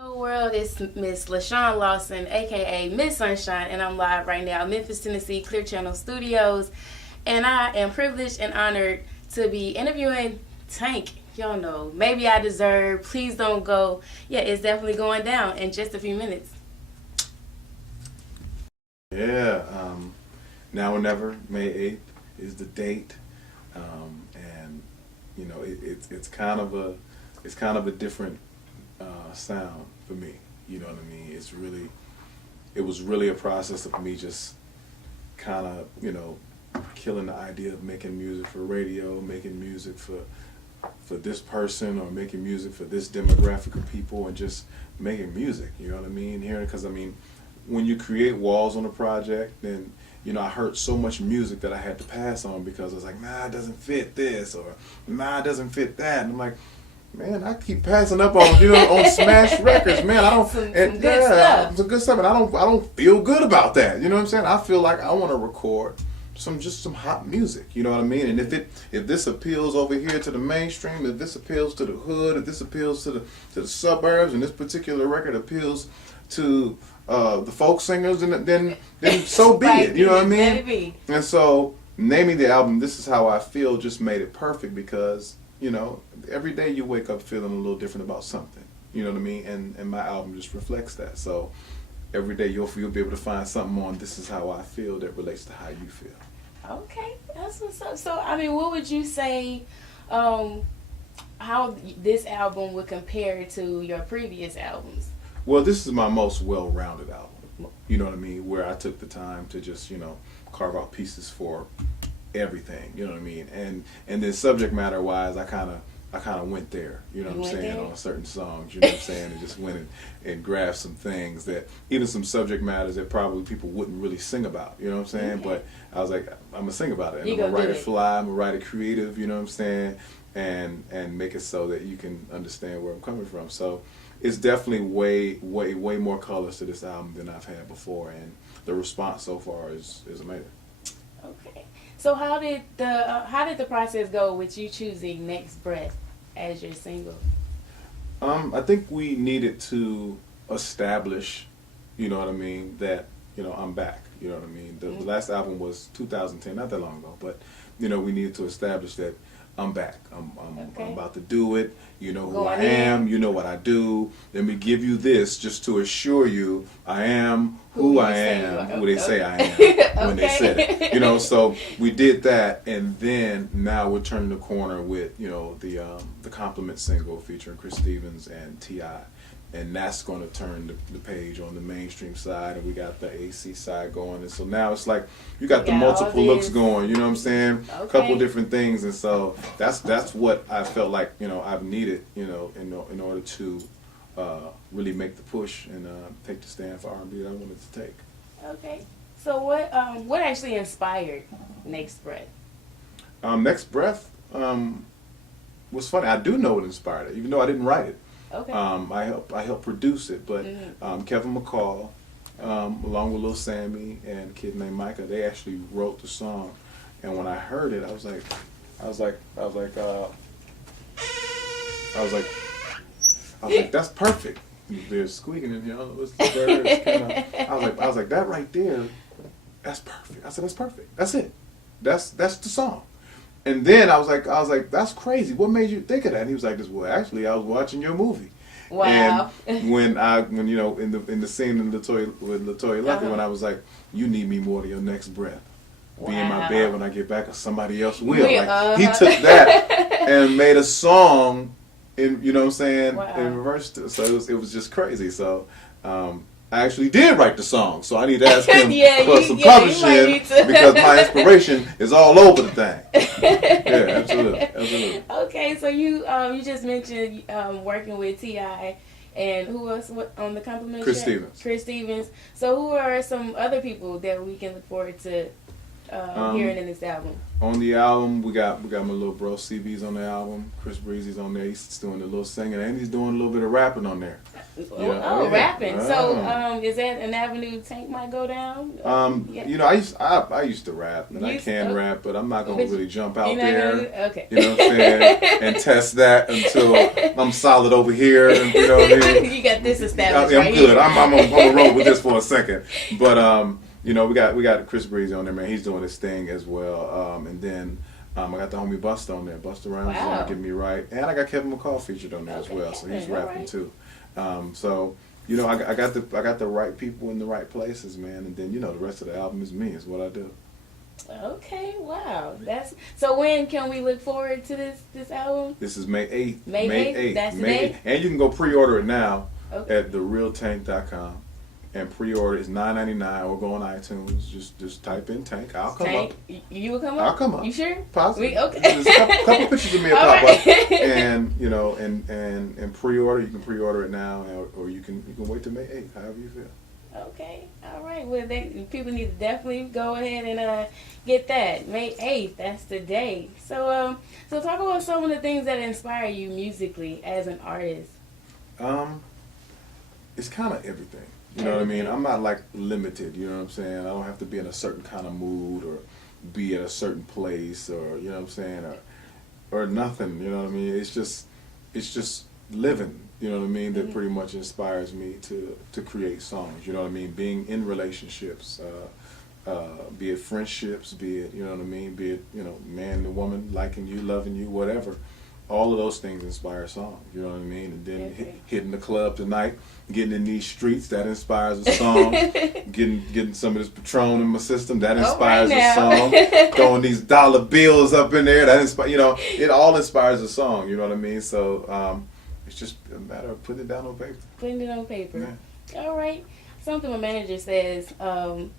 Hello world, it's Miss LaShawn Lawson, aka Miss Sunshine, and I'm live right now in Memphis, Tennessee, Clear Channel Studios. And I am privileged and honored to be interviewing Tank. Y'all know, maybe I deserve, please don't go. Yeah, it's definitely going down in just a few minutes. Yeah, now or never, May 8th is the date, and it's kind of a different sound for me. You know what I mean? It was really a process of me just kind of killing the idea of making music for radio, making music for this person, or making music for this demographic of people, and just making music. You know what I mean? Here, because when you create walls on a project, then I heard so much music that I had to pass on because I was like, nah, it doesn't fit this, or nah, it doesn't fit that, and I'm like, man, I keep passing up on on Smash Records, man. I don't, Some good stuff. Some good stuff, and I don't feel good about that. You know what I'm saying? I feel like I want to record some hot music. You know what I mean? And if this appeals over here to the mainstream, if this appeals to the hood, if this appeals to the suburbs, and this particular record appeals to the folk singers, then so be it. You know what I mean? Let it be. And so naming the album "This Is How I Feel" just made it perfect because every day you wake up feeling a little different about something. You know what I mean? And my album just reflects that. So every day you'll be able to find something on "This Is How I Feel" that relates to how you feel. Okay, that's what's up. So, what would you say, how this album would compare to your previous albums? Well, this is my most well-rounded album. You know what I mean? Where I took the time to just carve out pieces for everything. You know what I mean? And then subject matter wise, I kind of went there. You know what I'm saying? On certain songs. You know what I'm saying? And just went and grabbed some things that even some subject matters that probably people wouldn't really sing about. You know what I'm saying? Okay. But I was like, I'm gonna sing about it. And You I'm gonna gonna write do it it. fly. I'm gonna write it creative. You know what I'm saying? And make it so that you can understand where I'm coming from. So it's definitely way more colors to this album than I've had before, and the response so far is amazing. Okay. So how did the process go with you choosing "Next Breath" as your single? I think we needed to establish, you know what I mean, that I'm back. You know what I mean. The last album was 2010, not that long ago, but we needed to establish that I'm back. Okay. I'm about to do it. You know who Go I on am. in. You know what I do. Let me give you this just to assure you I am who I am, who they say I am when they said it. So we did that, and then now we're turning the corner with the Compliment single featuring Chris Stevens and T.I. And that's going to turn the page on the mainstream side, and we got the AC side going, and so now it's like you got the got all multiple looks this. going. You know what I'm saying? A Okay. couple different things, and so that's what I felt like I've needed in order to really make the push and take the stand for R&B that I wanted to take. Okay. So what actually inspired "Next Breath"? Next Breath was funny. I do know what inspired it, even though I didn't write it. Okay. I helped produce it, but Kevin McCall, along with Lil Sammy and a kid named Micah, they actually wrote the song. And when I heard it, I was like, that's perfect. There's squeaking in here. It's the birds. I was like, that right there, that's perfect. I said, that's perfect. That's it. That's the song. And then I was like, that's crazy. What made you think of that? And he was like, well, actually, I was watching your movie. Wow. And when in the scene with Latoya Luckett, when I was like, you need me more than your next breath. Be in my Wow. bed when I get back, or somebody else will. Like he took that and made a song, in what I'm saying, Wow. and reversed it. So it was just crazy. So. I actually did write the song, so I need to ask him for some you might publishing need to. because my inspiration is all over the thing. Yeah, absolutely. Okay, so you just mentioned working with T.I. and who else on the compliment Chris track? Stevens. Chris Stevens. So who are some other people that we can look forward to hearing in this album? On the album, we got my little bro CB's on the album. Chris Breezy's on there. He's doing a little singing, and he's doing a little bit of rapping on there. Yeah. Rapping. So, is that an avenue Tank might go down? You know, I used to rap, and I can rap, but I'm not gonna really jump out there. Okay. You know what I'm saying? And test that until I'm solid over here. And, you know what I mean? You got this established. I'm good. I'm gonna roll with this for a second, but you know, we got Chris Breezy on there, man. He's doing his thing as well. And then I got the homie Busta on there. Busta Rhymes is on Get Me Right. And I got Kevin McCall featured on there as well. So he's rapping too. So, you know, I got the right people in the right places, man. And then, you know, the rest of the album is me, is what I do. Okay, wow. So when can we look forward to this album? This is May 8th. May 8th? That's the May day? 8th. And you can go pre-order it now at therealtank.com. And pre-order is $9.99, or go on iTunes. Just type in Tank. I'll come up. You will come up? I'll come up. You sure? Positive. Okay. There's a couple pictures of me will pop right. up. And you know, and pre-order. You can pre-order it now, or you can wait till May 8th, however you feel. Okay. All right. Well, people need to definitely go ahead and get that. May 8th. That's the day. So talk about some of the things that inspire you musically as an artist. It's kind of everything. You know what I mean? I'm not like limited, you know what I'm saying? I don't have to be in a certain kind of mood or be at a certain place, or you know what I'm saying, or nothing, you know what I mean? It's just living, you know what I mean, that pretty much inspires me to create songs, you know what I mean? Being in relationships, be it friendships, be it, you know what I mean, be it, you know, man and woman liking you, loving you, whatever. All of those things inspire songs, you know what I mean? And then hitting the club tonight, getting in these streets, that inspires a song. getting some of this Patron in my system, that inspires a song. Throwing these dollar bills up in there, that inspires, you know, it all inspires a song, you know what I mean? So it's just a matter of putting it down on paper. Putting it on paper. Yeah. All right. Something my manager says,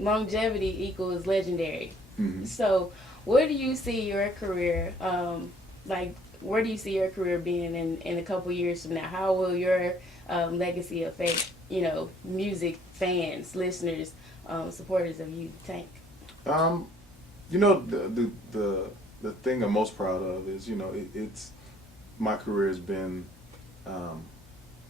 longevity equals legendary. Mm-hmm. So where do you see your career, where do you see your career being in a couple years from now? How will your legacy affect, you know, music fans, listeners, supporters of you, Tank? You know, the thing I'm most proud of is, you know, it's my career has been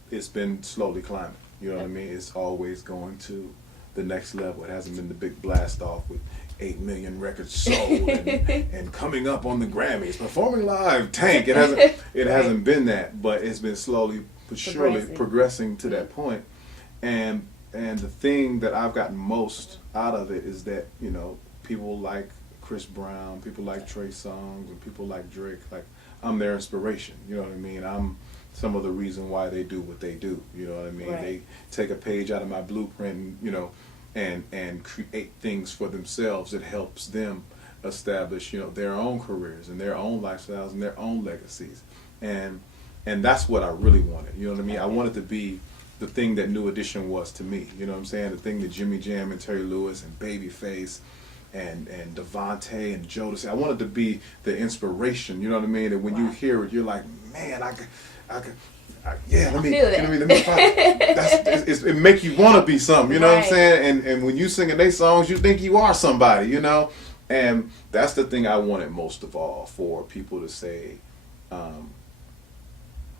it's been slowly climbing. You know what I mean? It's always going to the next level. It hasn't been the big blast off with 8 million records sold and coming up on the Grammys, performing live, Tank. It hasn't been that, but it's been slowly but surely progressing to that point. And the thing that I've gotten most out of it is that, you know, people like Chris Brown, people like Trey Songz, and people like Drake, like, I'm their inspiration. You know what I mean? I'm some of the reason why they do what they do. You know what I mean? Right. They take a page out of my blueprint, and, you know, and create things for themselves that helps them establish, you know, their own careers and their own lifestyles and their own legacies. And that's what I really wanted. You know what I mean? I wanted to be the thing that New Edition was to me. You know what I'm saying? The thing that Jimmy Jam and Terry Lewis and Babyface and Devontae and Jodeci. I wanted to be the inspiration. You know what I mean? And when you hear it, you're like, man, let me fight. It make you want to be something, you know what I'm saying? And when you singing their songs, you think you are somebody, you know? And that's the thing I wanted most of all, for people to say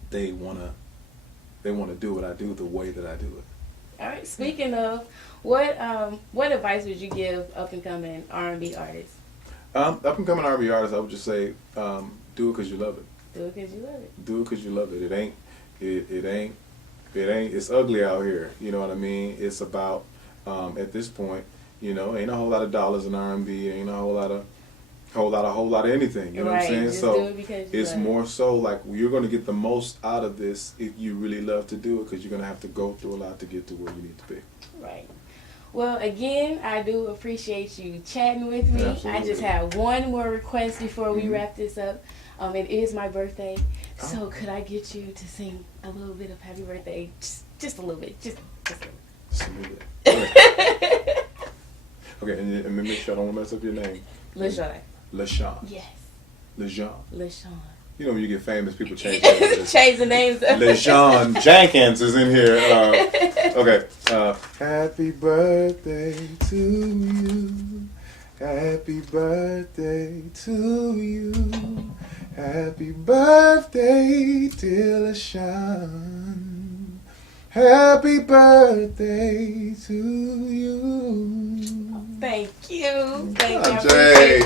they want to do what I do the way that I do it. All right. Speaking of, what advice would you give up and coming R&B artists? Up and coming R&B artists, I would just say, do it because you love it. Do it because you love it. Do it because you love it. It ain't. It's ugly out here. You know what I mean? It's about at this point, you know, ain't a whole lot of dollars in R&B. Ain't a whole lot of anything. You know what I'm saying? Just so do it because it's more so like you're going to get the most out of this if you really love to do it, because you're going to have to go through a lot to get to where you need to be. Right. Well, again, I do appreciate you chatting with me. Absolutely. I just have one more request before we wrap this up. It is my birthday, so could I get you to sing a little bit of Happy Birthday? Just a little bit. Just a little bit. Okay, and make sure I don't mess up your name. LaShawn. LaShawn. Yes. LaShawn. You know when you get famous, people change names. Change the names. LaShawn Jenkins is in here. Okay. Happy birthday to you. Happy birthday to you. Happy birthday, dear LaShawn. Happy birthday to you. Thank you. Thank you. I Jay.